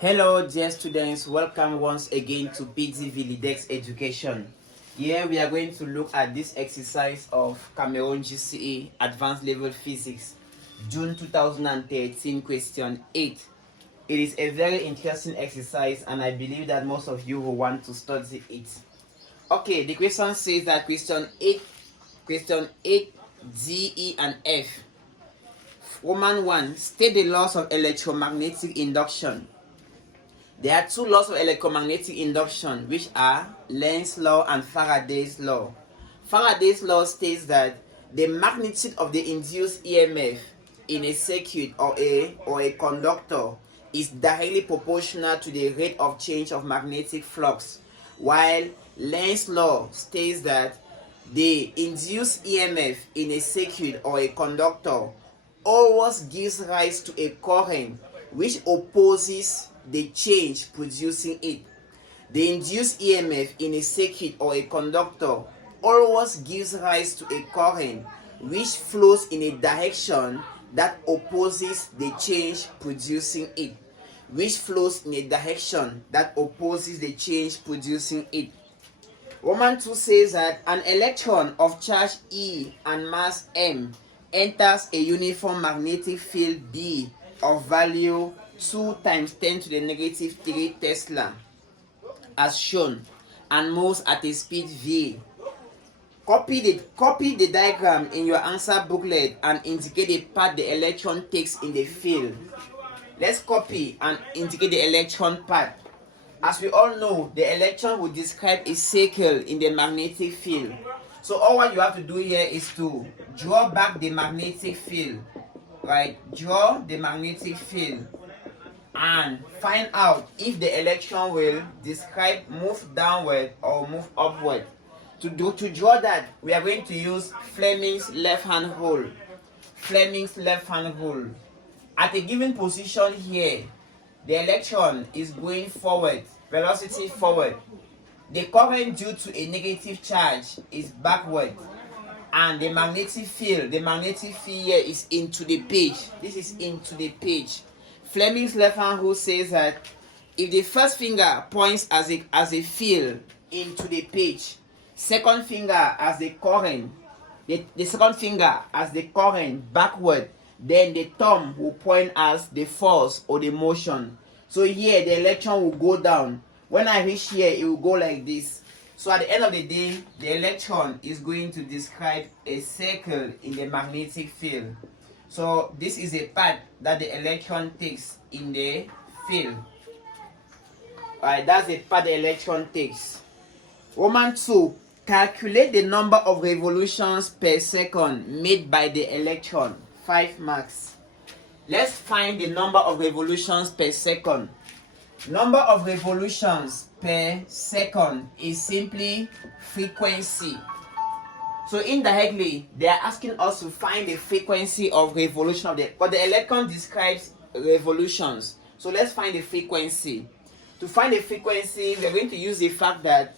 Hello dear students, welcome once again to PTV Lidex Education. Here we are going to look at this exercise of Cameroon GCE Advanced Level Physics, June 2013, question 8. It is a very interesting exercise and I believe that most of you will want to study it. Okay, the question says that question 8, D, E and F. Roman 1, state the laws of electromagnetic induction. There are two laws of electromagnetic induction, which are Lenz's law and Faraday's law. Faraday's law states that the magnitude of the induced EMF in a circuit or a conductor is directly proportional to the rate of change of magnetic flux, while Lenz's law states that the induced EMF in a circuit or a conductor always gives rise to a current which opposes the change producing it. The induced EMF in a circuit or a conductor always gives rise to a current which flows in a direction that opposes the change producing it. Roman 2 says that an electron of charge E and mass m enters a uniform magnetic field B of value 2 times 10 to the negative 3 Tesla as shown and moves at a speed v. Copy the diagram in your answer booklet and indicate the path the electron takes in the field. Let's copy and indicate the electron path. As we all know, the electron will describe a circle in the magnetic field. So all what you have to do here is to draw back the magnetic field, right? Draw the magnetic field and find out if the electron will move downward or move upward. To draw that, we are going to use Fleming's left-hand rule. At a given position here, the electron is going forward, velocity forward. The current due to a negative charge is backward, and the magnetic field here is into the page. This is into the page. Fleming's left-hand rule says that if the first finger points as a field into the page, second finger as the current, the second finger as the current backward, then the thumb will point as the force or the motion. So here the electron will go down. When I reach here, it will go like this. So at the end of the day, the electron is going to describe a circle in the magnetic field. So this is a path that the electron takes in the field. Alright, that's the path the electron takes. Roman 2, calculate the number of revolutions per second made by the electron. 5 marks. Let's find the number of revolutions per second. Number of revolutions per second is simply frequency. So indirectly, they are asking us to find the frequency of revolution of but the electron describes revolutions. So let's find the frequency. To find the frequency, we are going to use the fact that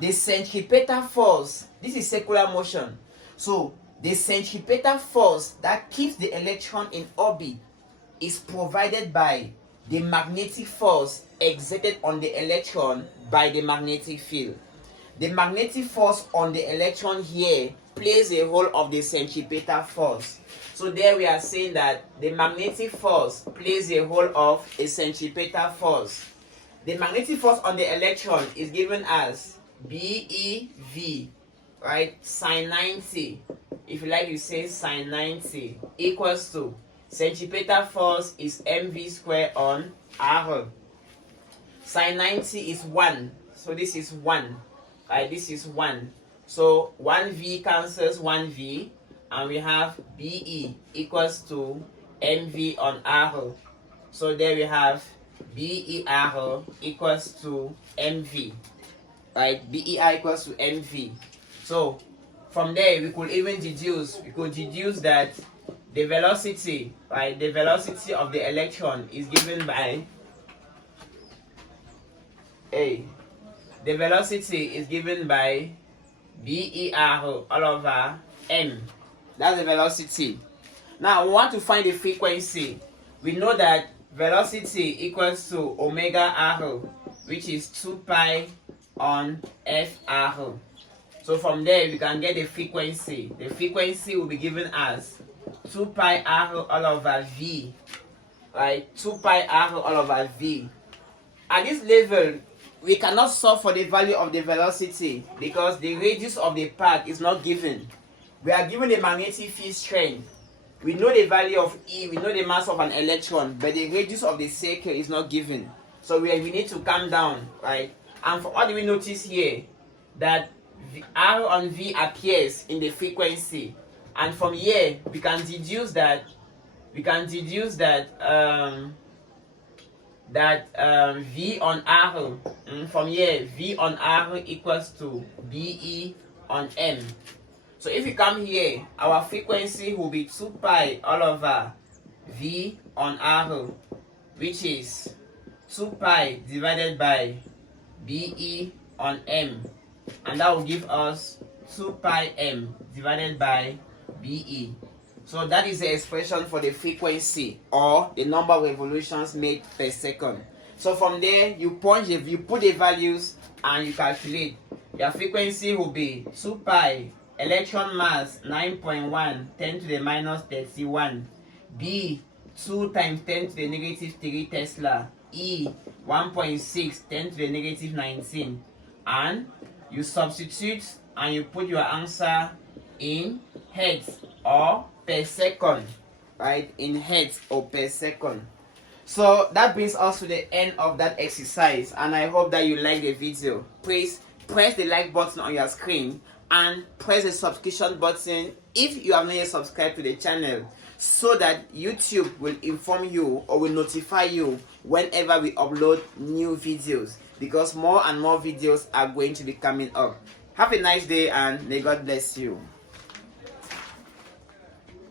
the centripetal force, this is circular motion. So the centripetal force that keeps the electron in orbit is provided by the magnetic force exerted on the electron by the magnetic field. The magnetic force on the electron here plays a role of the centripetal force. So there we are saying that the magnetic force plays a role of a centripetal force. The magnetic force on the electron is given as BeV, right? Sine 90. If you like, you say sine 90 equals to centripetal force is mv squared on r. Sine 90 is 1. So this is 1. Right, this is 1. So 1v cancels 1v, and we have BE equals to mv on r. So there we have BER equals to mv. Right, BER equals to mv. So from there we could even deduce, that the velocity, right, the velocity of the electron is given by the velocity is given by BER all over M. That's the velocity. Now we want to find the frequency. We know that velocity equals to omega r, which is 2 pi on FR. So from there we can get the frequency. The frequency will be given as 2 pi r all over V. Right? 2 pi r all over V. At this level, we cannot solve for the value of the velocity because the radius of the path is not given. We are given the magnetic field strength. We know the value of E, we know the mass of an electron, but the radius of the circle is not given. So we need to calm down, right? And what do we notice here? That R on V appears in the frequency. And from here, we can deduce that V on R, from here, V on R equals to BE on M. So if we come here, our frequency will be 2 pi all over V on R, which is 2 pi divided by BE on M. And that will give us 2 pi M divided by BE. So that is the expression for the frequency or the number of revolutions made per second. So from there, you put the values and you calculate. Your frequency will be 2 pi electron mass 9.1 10 to the minus 31, B 2 times 10 to the negative 3 Tesla, E 1.6 10 to the negative 19, and you substitute and you put your answer in hertz or per second, right? In hertz or per second. So that brings us to the end of that exercise, and I hope that you like the video. Please press the like button on your screen and press the subscription button if you have not yet subscribed to the channel, so that YouTube will inform you or will notify you whenever we upload new videos, because more and more videos are going to be coming up. Have a nice day and may God bless you.